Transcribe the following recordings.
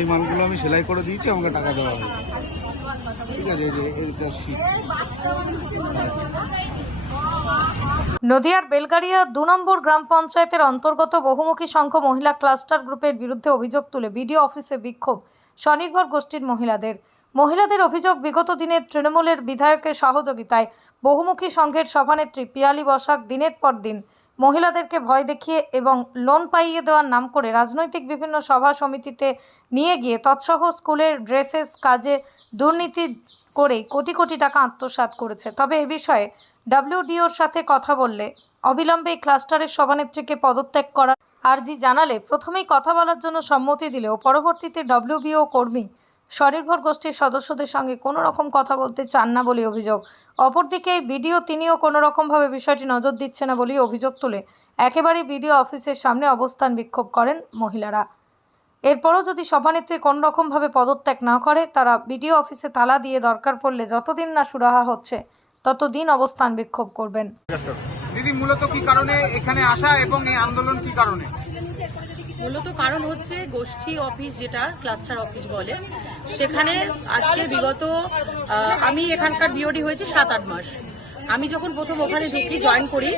এই মালগুলো আমি সেলাই করে দিয়েছি, আমাকে টাকা দেওয়া হবে, ঠিক আছে? এইটা শীত। নদিয়ার বেলগাড়িয়া ২ নম্বর গ্রাম পঞ্চায়েতের অন্তর্গত বহুমুখী সংঘ মহিলা ক্লাস্টার গ্রুপের বিরুদ্ধে অভিযোগ তুলে বিডিও অফিসে বিক্ষোভ স্বনির্ভর গোষ্ঠীর মহিলাদের অভিযোগ, বিগত দিনে তৃণমূলের বিধায়কের সহযোগিতায় বহুমুখী সংঘের সভানেত্রী পিয়ালি বসাক দিনের পর দিন মহিলাদেরকে ভয় দেখিয়ে এবং লোন পাইয়ে দেওয়ার নাম করে রাজনৈতিক বিভিন্ন সভা সমিতিতে নিয়ে গিয়ে তৎসহ স্কুলের ড্রেসেস কাজে দুর্নীতি করে কোটি কোটি টাকা আত্মসাৎ করেছে। তবে এ বিষয়ে ডব্লিউডিওর সাথে কথা বললে অবিলম্বে এই ক্লাস্টারের সভানেত্রীকে পদত্যাগ করার আর্জি জানালে প্রথমেই কথা বলার জন্য সম্মতি দিলেও পরবর্তীতে ডব্লিউবিও কর্মী স্বনির্ভর গোষ্ঠীর সদস্যদের সঙ্গে কোনো রকম কথা বলতে চান না বলে অভিযোগ। অপরদিকে এই বিডিও তিনিও কোনো রকমভাবে বিষয়টি নজর দিচ্ছে না বলেই অভিযোগ তুলে একেবারেই বিডিও অফিসের সামনে অবস্থান বিক্ষোভ করেন মহিলারা। এরপরও যদি সভানেত্রী কোনো রকমভাবে পদত্যাগ না করে তারা বিডিও অফিসে তালা দিয়ে দরকার পড়লে যতদিন না সুরাহা হচ্ছে ততদিন অবস্থান বিক্ষোভ করবেন। দিদি, মূলত কি কারণে এখানে আসা এবং এই আন্দোলন কি কারণে? মূলত কারণ হচ্ছে গোষ্ঠী অফিস, যেটা ক্লাস্টার অফিস বলে, সেখানে আজকে বিগত আমি এখানকার বিওডি হয়েছে 7-8 মাস। আমি যখন প্রথম ওখানে ঢুকি, জয়েন করি,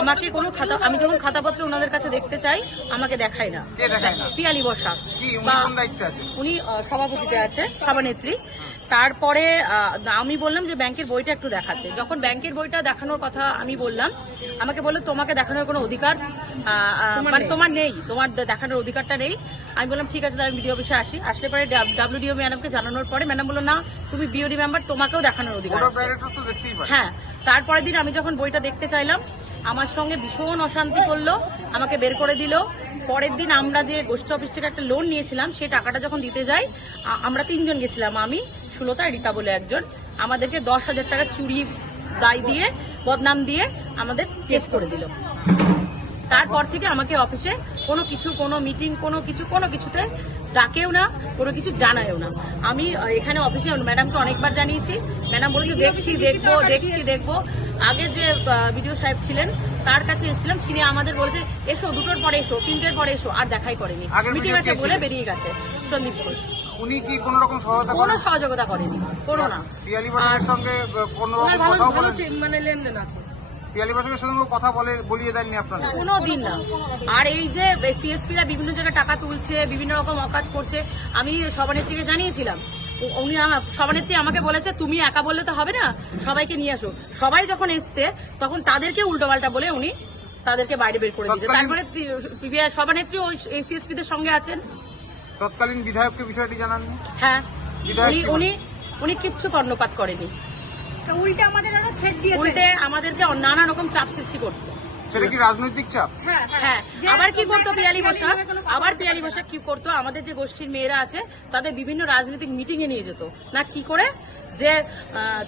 আমাকে কোনো খাতা, আমি যখন খাতাপত্র ওনাদের কাছে দেখতে চাই আমাকে দেখায় না। পিয়ালি বসাক উনি সভাপতিতে আছে, সভানেত্রী। তারপরে আমি বললাম যে ব্যাংকের বইটা একটু দেখাতে। যখন ব্যাংকের বইটা দেখানোর কথা আমি বললাম, আমাকে বললো তোমাকে দেখানোর কোনো অধিকার মানে তোমার নেই, তোমার দেখানোর অধিকারটা নেই। আমি বললাম ঠিক আছে, তাহলে বিডিও অফিসে আসলে পরে ডব্লিউডিও ম্যাডামকে জানানোর পরে ম্যাডাম বললো না, তুমি বিওডি মেম্বার, তোমাকেও দেখানোর অধিকার আছে। হ্যাঁ, তারপরের দিন আমি যখন বইটা দেখতে চাইলাম, আমার সঙ্গে ভীষণ অশান্তি করলো, আমাকে বের করে দিল। পরের দিন আমরা যে গোষ্ঠী অফিস থেকে একটা লোন নিয়েছিলাম, সেই টাকাটা যখন দিতে যাই, আমরা 3 জন গেছিলাম, আমি, সুলতা, রীতা বলে একজন, আমাদেরকে 10,000 টাকা চুরি দায় দিয়ে, বদনাম দিয়ে আমাদের কেস করে দিল। তারপর থেকে আমাকে অফিসে কোনো কিছু, কোনো মিটিং, কোনো কিছুতে ডাকেও না, কোনো কিছু জানায়ও না। আমি এখানে অফিসে ম্যাডামকে অনেকবার জানিয়েছি, ম্যাডাম বলেছে দেখবো। আগে যে বিডিও সাহেব ছিলেন তার কাছে এসেছিলাম, তিনি আমাদের বলেছে এসো, 2টোর পরে এসো, 3টের পরে এসো, আর দেখাই করেনি। মিটিং আছে বলে বেরিয়ে গেছে সন্দীপ ঘোষ। উনি কি কোনো রকম সহযোগিতা করেনি, কোনো না। পিয়ালি বসাকের সঙ্গে কোনো রকম কথা বলেন? মানে লেনদেন আছে। পিয়ালি বসাকের সঙ্গে কথা বলিয়ে দেননি আপনারা? কোনো দিন না। আর এই যে সিএসপিরা বিভিন্ন জায়গায় টাকা তুলছে, বিভিন্ন রকম অকাজ করছে, আমি সভানেত্রীকে জানিয়েছিলাম। উনি সভানেত্রী আমাকে বলেছে তুমি একা বললে তো হবে না, সবাইকে নিয়ে আসো। সবাই যখন এসছে তখন তাদেরকে উল্টোপাল্টা বলে উনি তাদেরকে বাইরে বের করে দিয়েছে। তারপরে সভানেত্রী ওই সিএসপিদের সঙ্গে আছেন। তৎকালীন বিধায়ককে বিষয়টি জানান? হ্যাঁ, উনি কিচ্ছু কর্ণপাত করেনি, উল্টে আমাদের আরো থ্রেট দিয়েছে, উল্টে আমাদেরকে নানা রকম চাপ সৃষ্টি করতো। সেটা কি রাজনৈতিক চাপ? হ্যাঁ। আবার কি করতো পিয়ালি বসাক কি করতো, আমাদের যে গোষ্ঠীর মেয়েরা আছে তাদের বিভিন্ন রাজনৈতিক মিটিং এ নিয়ে যেত না, কি করে যে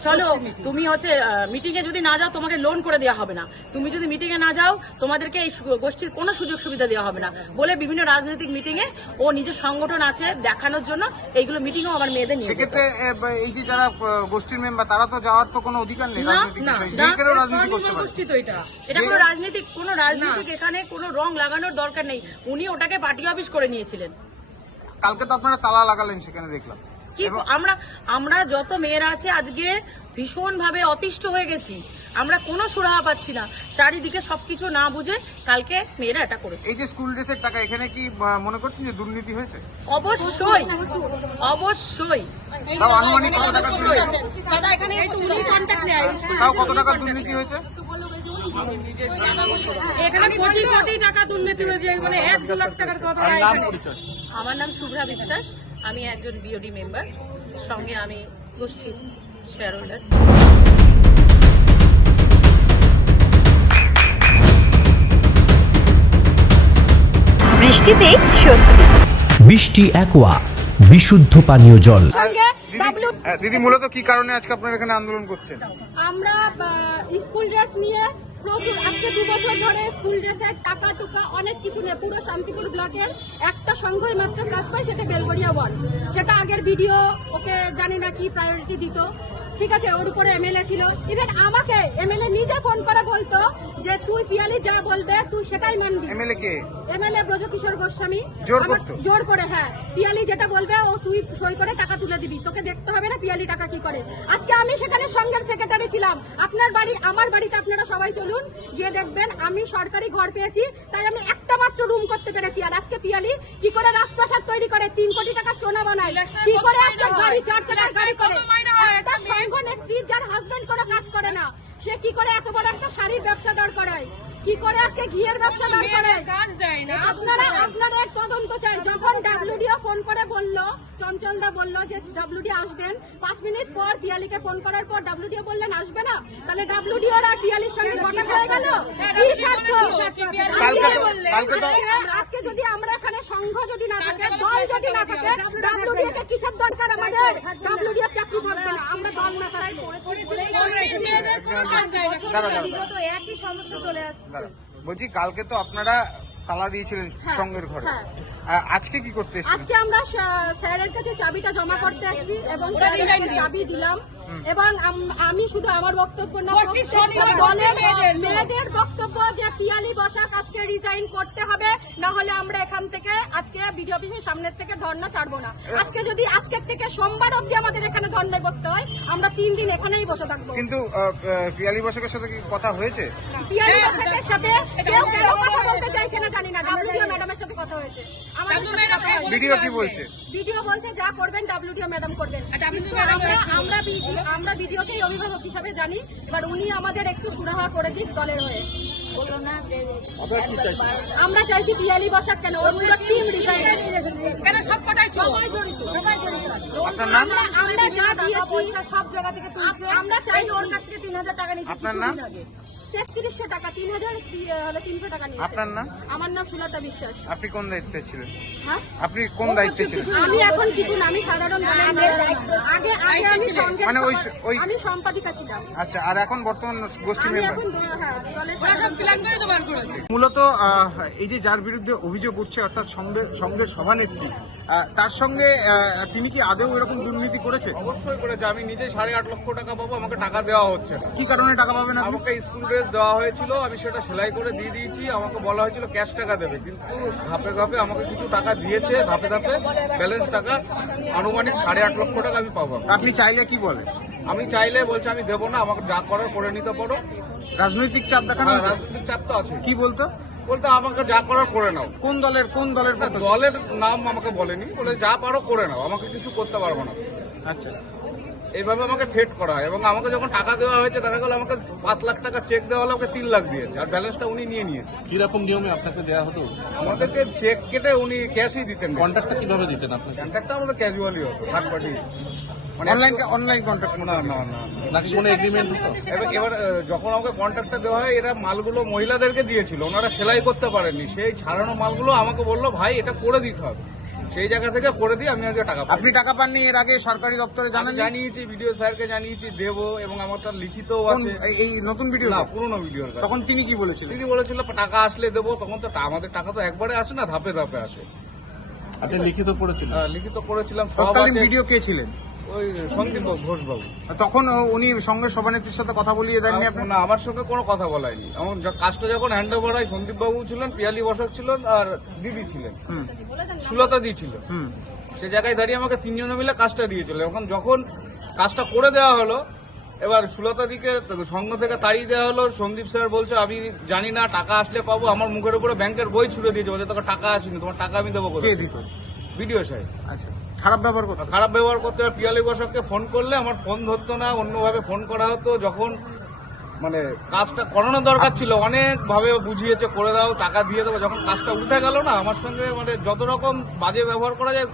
চলো তুমি হচ্ছে মিটিং এ যদি না যাও তোমাকে লোন করে দেওয়া হবে না, তুমি যদি মিটিং এ না যাও তোমাদেরকে এই গোষ্ঠীর কোনো সুযোগ সুবিধা দেওয়া হবে না বলে বিভিন্ন রাজনৈতিক মিটিং এ ও নিজের সংগঠন আছে দেখানোর জন্য এইগুলো মিটিং ও আমার মেয়েদের নিয়ে। সেক্ষেত্রে এই যে যারা গোষ্ঠীর মেম্বার তারা তো যাওয়ার তো কোনো অধিকার নেই। এটা কোনো রাজনীতিক এখানে কোনো রং লাগানোর দরকার নেই। উনি ওটাকে পার্টি অফিস করে নিয়েছিলেন। কালকে তো আপনারা তালা লাগালেন, সেখানে দেখলাম কি আমরা যত মেয়েরা আছে আজকে ভীষণ ভাবে অতিষ্ঠ হয়ে গেছি। আমরা কোনো সুরাহা পাচ্ছি না, চারিদিকে সবকিছু না বুঝে কালকে মেয়েরা এটা করেছে। এই যে স্কুল ড্রেসের টাকা, এখানে কি মনে করছেন যে দুর্নীতি হয়েছে? অবশ্যই। তাও আনুমানিক কত টাকা দুর্নীতি হয়েছে? এখানে কোটি টাকা দুর্নীতি হয়েছে, মানে 1-2 লাখ টাকার কথা। আমার নাম শুভ্রা বিশ্বাস, আমি একজন বিওডি মেম্বার, সঙ্গে আমি গোষ্ঠীর শেয়ার হোল্ডার। বৃষ্টিতে স্বস্তি, বৃষ্টি অ্যাকোয়া, বিশুদ্ধ পানীয় জল। দিদি, মূলত কি কারণে আজকে আপনারা এখানে আন্দোলন করছেন? আমরা স্কুল ড্রেস নিয়ে প্রচুর, আজকে 2 বছর ধরে স্কুল ড্রেসের টাকা টুকা অনেক কিছু নিয়ে পুরো শান্তিপুর ব্লকের একটা সংঘই মাত্র কাজ পায়, সেটা বেলগড়িয়া 1। সেটা আগের ভিডিও ওকে জানি না কি প্রায়োরিটি দিত, ঠিক আছে, ওর উপরে এমএলএ ছিল। ইভেন আমাকে এমএলএ নিজে ফোন করে বলতো যে তুই পিয়ালি যা বলবে তুই সেটাই মানবি। এমএলএ কে? এমএলএ ব্রজকিশোর গোস্বামী জোর আমার- করতো? জোর করে, হ্যাঁ। পিয়ালি যেটা বলবে ও তুই সই করে টাকা তুলে দিবি, তোকে দেখতে হবে না পিয়ালি টাকা কি করে। আজকে আমি সেখানে সংঘের সেক্রেটারি ছিলাম। আপনার বাড়ি আমার বাড়িতে আপনারা সবাই চলুন, গিয়ে দেখবেন আমি সরকারি ঘর পেয়েছি, তাই আমি একটা মাত্র রুম করতে পেরেছি। আর আজকে পিয়ালি কি করে রাজপ্রাসাদ তৈরি করে 3 কোটি টাকা সোনা বানায়, কি করে আজকে গাড়ি 4 চাকার গাড়ি করে, একটা সংঘ নেত্রী যার হাজবেন্ড কোনো কাজ করে না, সে কি করে এত বড় একটা শাড়ির ব্যবসা দাঁড় করায়, কি করে আজকে ঘিয়ের ব্যবসা দাঁড় করায়। আপনাদের তদন্ত চাই। যখন ডাব্লিউডিও ফোন করে বলল, চঞ্চলদা বলল যে ডাব্লিউডি আসবেন, 5 মিনিট পর পিয়ালিকে ফোন করার পর ডাব্লিউডিও বললেন আসবে না, তাহলে ডাব্লিউডিও আর পিয়ালির সঙ্গে কন্টাক্ট হয়ে গেল। কি স্বার্থ? আজকে যদি আমরা এখানে সংঘ যদি না থাকে, দল যদি না থাকে, ডাব্লিউডিও কে কিসের দরকার আমাদের? ডাব্লিউডিও চাকরি থাকবে না, আমরা দল না থাকলে একই সমস্যা চলে আসছে। বলছি কালকে তো আপনারা তালা দিয়েছিলেন সঙ্গের ঘরে, আজকে কি করতে এসেছেন? আজকে আমরা স্যারের কাছে চাবিটা জমা করতে আসছি এবং স্যারের চাবি দিলাম। এবং আমি শুধু আমার বক্তব্য না, দলের মেয়েদের বক্তব্য যে পিয়ালি বসাক আজকে রিজাইন করতে হবে, না হলে আমরা এখান থেকে আজকে বিডিও অফিসের সামনের থেকে ধর্ণা ছাড়বো না। আজকে যদি আজকের থেকে সোমবার অবধি আমাদের এখানে ধর্ণায় বসতে হয়, আমরা 3 দিন এখানেই বসে থাকবো। কিন্তু পিয়ালি বসাকের সাথে কি কথা হয়েছে? পিয়ালি বসাকের সাথে কেউ কেন কথা বলতে চাইছে না জানি না, ডাব্লিউডিও ম্যাডামের সাথে কথা হয়েছে। আমাদের সাথে কথা হয়নি। ভিডিও কি বলছে? ভিডিও বলছে যা করবেন ডাব্লিউডিও ম্যাডাম করবেন। কিন্তু আমরা ভিডিওকেই অভিভাবক হিসাবে জানি। এবার উনি আমাদের একটু সুরাহা করে দিক দলের হয়ে। আমরা চাইছি পিয়ালি বসাক কেন, ওর পুরো টিম রিজাইন কেন, সবকটাই সবাই জড়িত। আপনার নাম? আমরা যা দিয়েছি সব জায়গা থেকে তুলছে। আমরা চাই ওর কাছ থেকে 3000 টাকা নিচ্ছি। আপনার নাম? 3300 টাকা, 3000 হলে 300 টাকা নিয়েছে। আপনার নাম? আমার নাম সুলতা বিশ্বাস। আপনি কোন দায়িত্বে ছিলেন? হ্যাঁ, আপনি কোন দায়িত্বে ছিলেন? আমি এখন কিছু না, আমি সাধারণ আগে আমি সঙ্গে মানে ওই আমি সম্পাদিকা ছিলাম। আচ্ছা, আর এখন বর্তমান গোষ্ঠী আমি মেম্বার। এখন দলের সাধারণ মূলত এই যে যার বিরুদ্ধে অভিযোগ উঠছে অর্থাৎ সঙ্গের সভানেত্রী, তার সঙ্গে তিনি কি আদৌ এরকম দুর্নীতি করেছে? অবশ্যই করেছে। আমি নিজে 8.5 লক্ষ টাকা পাবো, আমাকে টাকা দেওয়া হচ্ছে না। কি কারণে টাকা পাবেন আপনি? আমাকে স্কুল ড্রেস দেওয়া হয়েছিল, আমি সেটা সেলাই করে দিয়ে দিয়েছি। আমাকে বলা হয়েছিল ক্যাশ টাকা দেবে, কিন্তু ধাপে ধাপে আমাকে কিছু টাকা দিয়েছে, ধাপে ধাপে ব্যালেন্স টাকা আনুমানিক 8.5 লক্ষ টাকা আমি পাবো। আপনি চাইলে কি বলেন? আমি চাইলে বলছে আমি দেবো না, আমাকে যা করার করে নিতে পারো। রাজনৈতিক চাপ দেখানো হ্যাঁ, হতো? রাজনৈতিক চাপ তো আছে। কি বলতো? বলতে আমাকে যা করার করে নাও। কোন দলের না, পক্ষ? দলের নাম আমাকে বলেনি, বলে যা পারো করে নাও, আমাকে কিছু করতে পারবো না। আচ্ছা, এইভাবে আমাকে থ্রেট করা হয়। এবং আমাকে যখন টাকা দেওয়া হয়েছে দেখা গেল আমাকে 5 লাখ টাকা চেক দেওয়া হলো, আমাকে 3 লাখ দিয়েছে, আর ব্যালেন্সটা উনি নিয়ে নিয়েছে। কিরকম নিয়মে আপনাকে দেওয়া হতো? আমাদেরকে চেক কেটে উনি ক্যাশই দিতেন। কন্ট্রাক্টটা কিভাবে দিতেন আপনাকে? কন্ট্রাক্টটা আমাদের ক্যাজুয়ালি হতো, থার্ড পার্টি। Online contract? না না না। নাকি কোনো এগ্রিমেন্ট হতো? এবার যখন আমাকে কন্ট্রাক্টটা দেওয়া হয়, এরা মালগুলো মহিলাদেরকে দিয়েছিল, ওনারা সেলাই করতে পারেননি। সেই ছাড়ানো মালগুলো আমাকে বললো ভাই এটা করে দিতে হবে। সেই জায়গা থেকে করে দিয়ে আমি আজকে টাকা পাই। আপনি টাকা পাননি এর আগে সরকারি দপ্তরে আমি জানান? জানিয়েছি, ভিডিও স্যারকে জানিয়েছি, দেবো, এবং আমার তার লিখিতও আছে। এই নতুন ভিডিও? না, পুরোনো ভিডিওর কাছে। তখন তিনি কি বলেছিলেন? তিনি বলেছিল টাকা আসলে দেবো। তখন তো আমাদের টাকা তো একবারে আসে না, ধাপে ধাপে আসে। আপনি লিখিত করেছিলেন? লিখিত করেছিলাম, সব তৎকালীন আছে। ভিডিও কে ছিলেন? ওই সন্দীপ ঘোষবাবু। তখন উনি সঙ্গের সভানেত্রীর সাথে কথা বলিয়ে দেননি আপনি? না, আমার সঙ্গে কোনো কথা বলায়নি। আমার কাজটা যখন হ্যান্ড ওভার হয়, সন্দীপ বাবু ছিলেন, পিয়ালি বসাক ছিলেন, আর দিদি ছিলেন, সুলতা দি ছিল। সে জায়গায় দাঁড়িয়ে আমাকে 3 জনে মিলে কাজটা দিয়েছিল। এখন যখন কাজটা করে দেওয়া হলো, এবার সুলতা দিকে সঙ্গ থেকে তাড়িয়ে দেওয়া হলো। সন্দীপ স্যার বলছে আমি জানি না, টাকা আসলে পাবো। আমার মুখের উপরে ব্যাংকের বই ছুড়ে দিয়েছে, বলছে তোকে টাকা আসেনি, তোমার টাকা আমি দেবো। কে দিত? ভিডিও সাহেব। আচ্ছা, খারাপ ব্যবহার করতো? খারাপ ব্যবহার করতে হবে। পিয়ালি বসাককে ফোন করলে আমার ফোন ধরতো না, অন্যভাবে ফোন করা হতো। যখন মানে কাজটা করানো দরকার ছিল, অনেক ভাবে বুঝিয়েছে করে দাও, টাকা দিয়ে দেবো। যখন কাজটা উঠে গেল না, আমার সঙ্গে মানে যত রকম বাজে ব্যবহার করা যায়।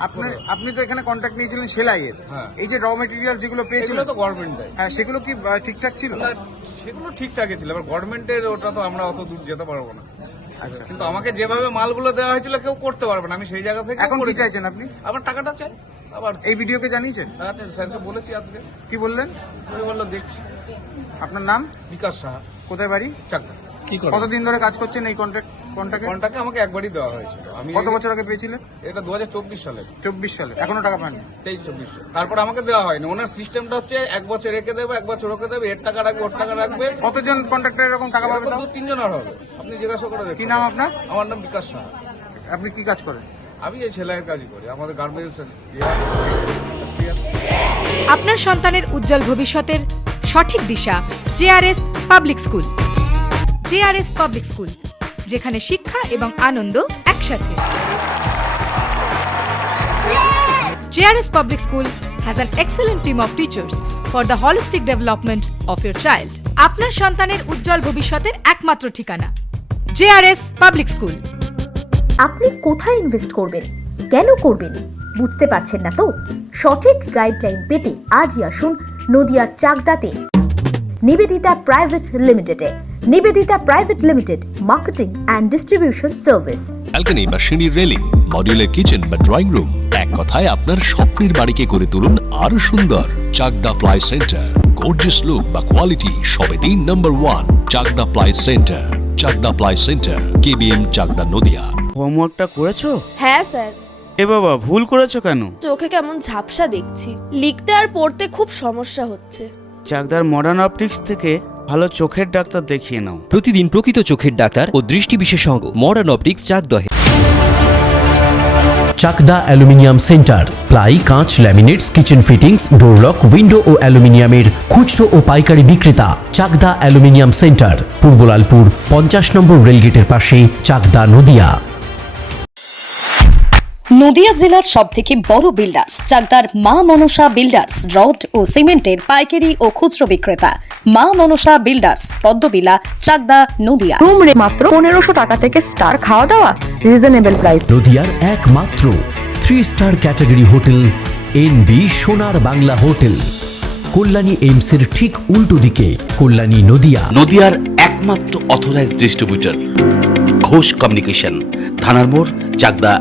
আপনি তো এখানে কন্ট্রাক্ট নিয়েছিলেন সেলাইয়ের। হ্যাঁ। এই যে র মেটেরিয়াল যেগুলো পেয়েছিল এগুলো তো গভর্নমেন্ট দেয়। হ্যাঁ, সেগুলো কি ঠিকঠাক ছিল? না, সেগুলো ঠিকঠাকই ছিল। এবার গভর্নমেন্টের ওটা তো আমরা অত দূর যেতে পারবো না। আচ্ছা, কিন্তু আমাকে যেভাবে মালগুলো দেওয়া হয়েছিল কেউ করতে পারবে না। আমি সেই জায়গা থেকে এখন কি করেছি। চাইছেন আপনি? আমার টাকাটা চাই। আবার এই ভিডিওকে জানিয়েছেন? স্যারকে বলেছি আজকে। কি বললেন? উনি বললো দেখছি। আপনার নাম? বিকাশ সাহা, কোথায় বাড়ি? চাকদা। কি করে? কতদিন ধরে কাজ করছেন এই কন্ট্রাক্ট? কোনটাকে? কোনটাকে আমাকে একবারই দেওয়া হয়েছিল। আমি কত বছর আগে পেয়েছিলেন? এটা 2024 সালে, 24 সালে। এখনো টাকা পাননি? 23-24। তারপর আমাকে দেওয়া হয়নি। ওনার সিস্টেমটা হচ্ছে 1 বছর রেখে দেবে, 1 বছর ওকে দেবে, এর টাকা রাখবে, ওর টাকা রাখবে। কতজন কন্ট্রাক্টর এরকম টাকা পাবে? তাও 2-3 জন আর হবে। আপনি জিজ্ঞাসা করে দেখুন। কি নাম আপনার? আমার নাম বিকাশ সাহা। আপনি কি কাজ করেন? আমি এই সেলাইয়ের কাজই করি, আমাদের গার্মেন্টস। আপনার সন্তানের উজ্জ্বল ভবিষ্যতের সঠিক দিশা JRS public school. JRS public school, যেখানে শিক্ষা এবং আনন্দ একসাথে। JRS public school has an excellent team of teachers for the holistic development of your child. আপনার সন্তানের উজ্জ্বল ভবিষ্যতের একমাত্র ঠিকানা জেআরএস পাবলিক স্কুল। আপনি কোথায় ইনভেস্ট করবেন, কেন করবেন, বুঝতে পারছেন না তো? সঠিক গাইডলাইন পেতে আজই আসুন নদিয়ার চাকদাতে নিবেদিতা প্রাইভেট লিমিটেডে। Nivedita private limited, marketing and distribution service. Balcony বা সিঁড়ির রেলিং, মডিউলার কিচেন বা ড্রয়িং রুম, এক কথায় আপনার স্বপ্নের বাড়িকে করে তুলুন আরো সুন্দর। Chakdaha ply centre, gorgeous look বা কোয়ালিটি সবে 3 number 1 Chakdaha ply centre. Chakdaha ply centre, KBM, Chakdaha, Nadia. হোমওয়ার্কটা করেছো? হ্যাঁ স্যার। এ বাবা, ভুল করেছো কেন? চোখে কেমন ঝাপসা দেখছি, লিখতে আর পড়তে খুব সমস্যা হচ্ছে। চাকদার মডার্ন অপটিক্স থেকে ভালো চোখের ডাক্তার দেখিয়ে নাও। প্রতিদিন প্রকৃত চোখের ডাক্তার ও দৃষ্টি বিশেষজ্ঞ মডার্ন অপটিক্স চাকদহে। চাকদা অ্যালুমিনিয়াম সেন্টার, প্লাই, কাঁচ, laminates, kitchen fittings, door lock, window ও অ্যালুমিনিয়ামের খুচরো ও পাইকারি বিক্রেতা। Chakdaha aluminium centre, Purbalalpur 50 number রেলগেটের পাশে, চাকদা, নদিয়া। নদিয়া জেলার সবথেকে বড় বিল্ডার্স চাকদার মা মনসা বিল্ডার্স, রড ও সিমেন্টের পাইকারি ও খুচরো বিক্রেতা। মা মনসা বিল্ডার্স, পদ্মবিলা, চাকদা, নদিয়া। রুম রে মাত্র 1500 টাকা থেকে স্টার, খাওয়া দাওয়া রিজনেবল প্রাইস। নদিয়ার একমাত্র 3 স্টার ক্যাটাগরি হোটেল এনবি সোনার বাংলা হোটেল, কল্যাণী এইমসের ঠিক উল্টো দিকে, কল্যাণী, নদিয়া। নদিয়ার একমাত্র অথরাইজড ডিস্ট্রিবিউটর ঘোষ কমিউনিকেশন, থানার মোড়, চাকদা